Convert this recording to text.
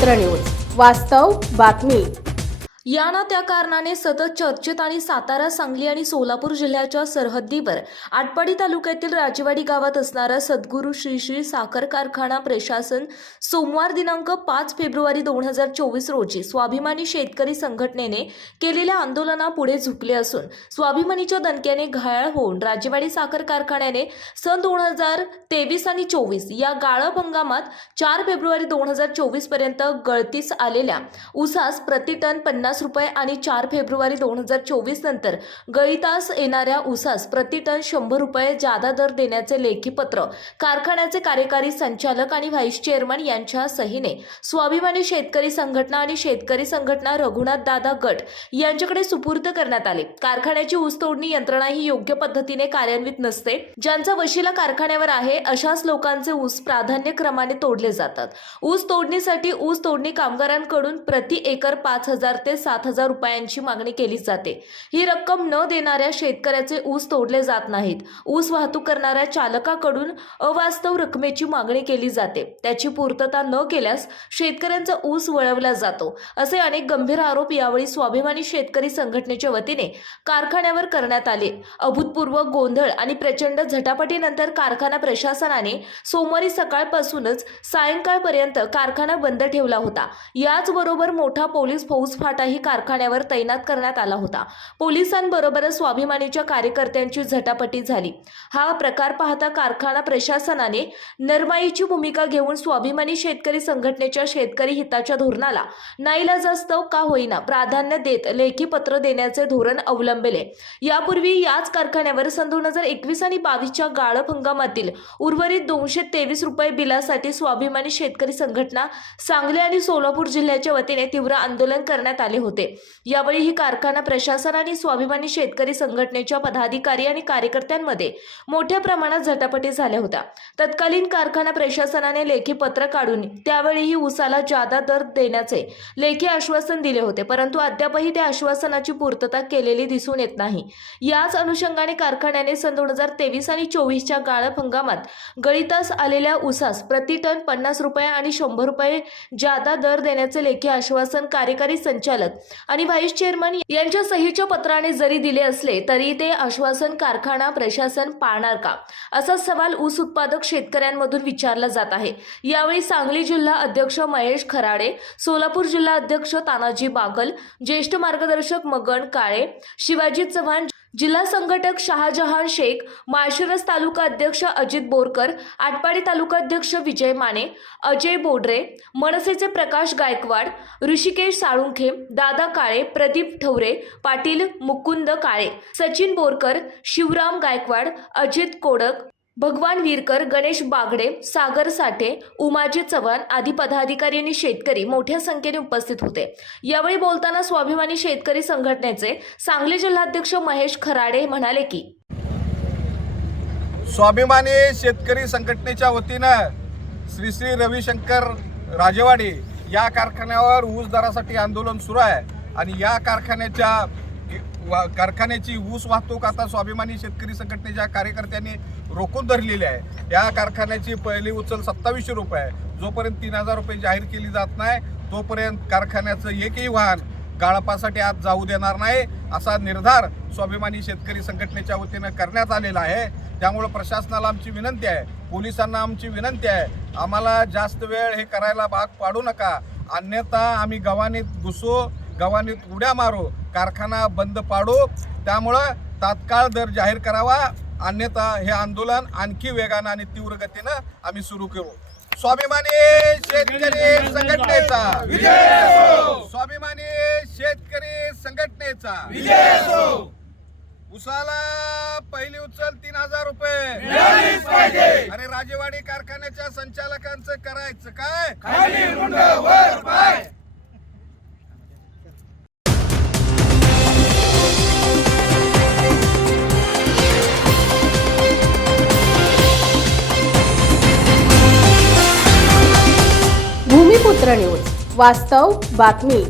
क्षेत्र न्यूज. वास्तव बातमी. या ना त्या कारणाने सतत चर्चेत आणि सातारा सांगली आणि सोलापूर जिल्ह्याच्या सरहद्दीवर आटपाडी तालुक्यातील राजवाडी गावात असणारा सद्गुरू श्री श्री साखर कारखाना प्रशासन सोमवार दिनांक पाच फेब्रुवारी दोन हजार चोवीस रोजी स्वाभिमानी शेतकरी संघटनेने केलेल्या आंदोलनापुढे झुकले असून स्वाभिमानीच्या दणक्याने घायाळ होऊन राजेवाडी साखर कारखान्याने सन दोन हजार तेवीस आणि चोवीस या गाळप हंगामात चार फेब्रुवारी दोन हजार चोवीसपर्यंत गळतीस आलेल्या उसास प्रति टन पन्नास रुपये आणि चार फेब्रुवारी दोन हजार चोवीस नंतर गळीतास येणाऱ्या ऊसास प्रति टन शंभर रुपये जादा दर देण्याचे लेखी पत्र. कारखान्याचे कार्यकारी संचालक आणि व्हाईस चेअरमन यांच्या सहीने स्वाभिमानी शेतकरी संघटना आणि शेतकरी संघटना रघुनाथ दादा गट यांच्याकडे सुपूर्द करण्यात आले. कारखान्याची ऊस तोडणी यंत्रणा ही योग्य पद्धतीने कार्यान्वित नसते. ज्यांचा वशिला कारखान्यावर आहे अशाच लोकांचे ऊस प्राधान्यक्रमाने तोडले जातात. ऊस तोडणीसाठी ऊस तोडणी कामगारांकडून प्रति एकर पाच हजार ते सात हजार रुपयांची मागणी केली जाते. ही रक्कम न देणाऱ्या शेतकऱ्याचे ऊस तोडले जात नाहीत. ऊस वाहतूक करणाऱ्या चालकाकडून अवास्तव रकमेची मागणी केली जाते. त्याची पूर्तता न केल्यास शेतकऱ्यांचा ऊस वळवला जातो असे अनेक गंभीर आरोप यावेळी स्वाभिमानी शेतकरी संघटनेच्या वतीने कारखान्यावर करण्यात आले. अभूतपूर्व गोंधळ आणि प्रचंड झटापटीनंतर कारखाना प्रशासनाने सोमवारी सकाळपासूनच सायंकाळपर्यंत कारखाना बंद ठेवला होता. याचबरोबर मोठा पोलीस फौजफाटाही कारखान्यावर तैनात करण्यात आला होता. पोलिसांबरोबरच स्वाभिमानीच्या कार्यकर्त्यांची झटापटी झाली. हा प्रकार पाहता कारखाना प्रशासनाने नरमाईची भूमिका घेऊन स्वाभिमानी शेतकरी संघटनेच्या शेतकरी हिताच्या धोरणाला नाईलाजास्तव का होईना प्राधान्य देत लेखी पत्र देण्याचे धोरण अवलंबिले. यापूर्वी याच कारखान्यावर सन दोन हजार एकवीस आणि बावीसच्या गाळप हंगामातील उर्वरित दोनशे तेवीस रुपये बिलासाठी स्वाभिमानी शेतकरी संघटना सांगली आणि सोलापूर जिल्ह्याच्या वतीने तीव्र आंदोलन करण्यात आले होते. यावेळी ही कारखाना प्रशासन आणि स्वाभिमानी शेतकरी संघटनेच्या पदाधिकारी आणि कार्यकर्त्यांमध्ये मोठ्या प्रमाणात झटापटी झाल्या होत्या. तत्कालीन कारखाना प्रशासनाने लेखी पत्र काढून त्यावेळीही उसाला जादा दर देण्याचे लेखी आश्वासन दिले होते परंतु अद्यापही त्या आश्वासनाची पूर्तता केलेली दिसून येत नाही. याच अनुषंगाने कारखान्याने सन दोन हजार तेवीस आणि चोवीसच्या गाळप हंगामात गळीतास आलेल्या उसास प्रति टन पन्नास रुपये आणि शंभर रुपये जादा दर देण्याचे लेखी आश्वासन कार्यकारी संचालक आणि व्हाईस चेअरमन यांच्या सहीच्या पत्राने जरी दिले असले तरी ते आश्वासन कारखाना प्रशासन पाळणार का? असा सवाल ऊस उत्पादक शेतकऱ्यांमधून विचारला जात आहे. यावेळी सांगली जिल्हा अध्यक्ष महेश खराडे सोलापूर जिल्हा अध्यक्ष तानाजी बागल ज्येष्ठ मार्गदर्शक मगन काळे शिवाजी चव्हाण जिल्हा संघटक शहाजहान शेख माळशिरस तालुका अध्यक्ष अजित बोरकर आटपाडी तालुका अध्यक्ष विजय माने अजय बोडरे मनसेचे प्रकाश गायकवाड ऋषिकेश साळुंखे दादा काळे प्रदीप ठवरे पाटील मुकुंद काळे सचिन बोरकर शिवराम गायकवाड अजित कोडक भगवान वीरकर गणेश बागडे सागर साठे उमाजी चव्हाण आदी पदाधिकारी आणि शेतकरी मोठ्या संख्येने उपस्थित होते. यावेळी बोलताना स्वाभिमानी शेतकरी संघटनेचे सांगली जिल्हाध्यक्ष महेश खराडे म्हणाले की स्वाभिमानी शेतकरी संघटनेच्या वतीनं श्री श्री रविशंकर राजेवाडी या कारखान्यावर ऊस दरासाठी आंदोलन सुरू आहे आणि या कारखान्याच्या वा- कारखान्याची ऊस वाहतूक आता स्वाभिमानी शेतकरी संघटनेच्या कार्यकर्त्यांनी रोखून धरलेली आहे. या कारखान्याची पहिली उचल सत्तावीसशे रुपये आहे. जोपर्यंत तीन हजार रुपये जाहीर केली जात नाही तोपर्यंत कारखान्याचं एकही वाहन गाळपासाठी आज जाऊ देणार नाही असा निर्धार स्वाभिमानी शेतकरी संघटनेच्या वतीनं करण्यात आलेला आहे. त्यामुळं प्रशासनाला आमची विनंती आहे पोलिसांना आमची विनंती आहे आम्हाला जास्त वेळ हे करायला भाग पाडू नका. अन्यथा आम्ही गव्हाणीत घुसू गव्हाणीत उड्या मारू कारखाना बंद पाडू. त्यामुळं तात्काळ दर जाहीर करावा. अन्यथा हे आंदोलन आणखी वेगानं आणि तीव्र गतीनं आम्ही सुरू करू. स्वाभिमानी शेतकरी संघटनेचा. स्वाभिमानी शेतकरी संघटनेचा. उसाला पहिली उचल तीन हजार रुपये. आणि राजेवाडी कारखान्याच्या संचालकांचं करायचं काय? भूमिपुत्र न्यूज. वास्तव बातमी.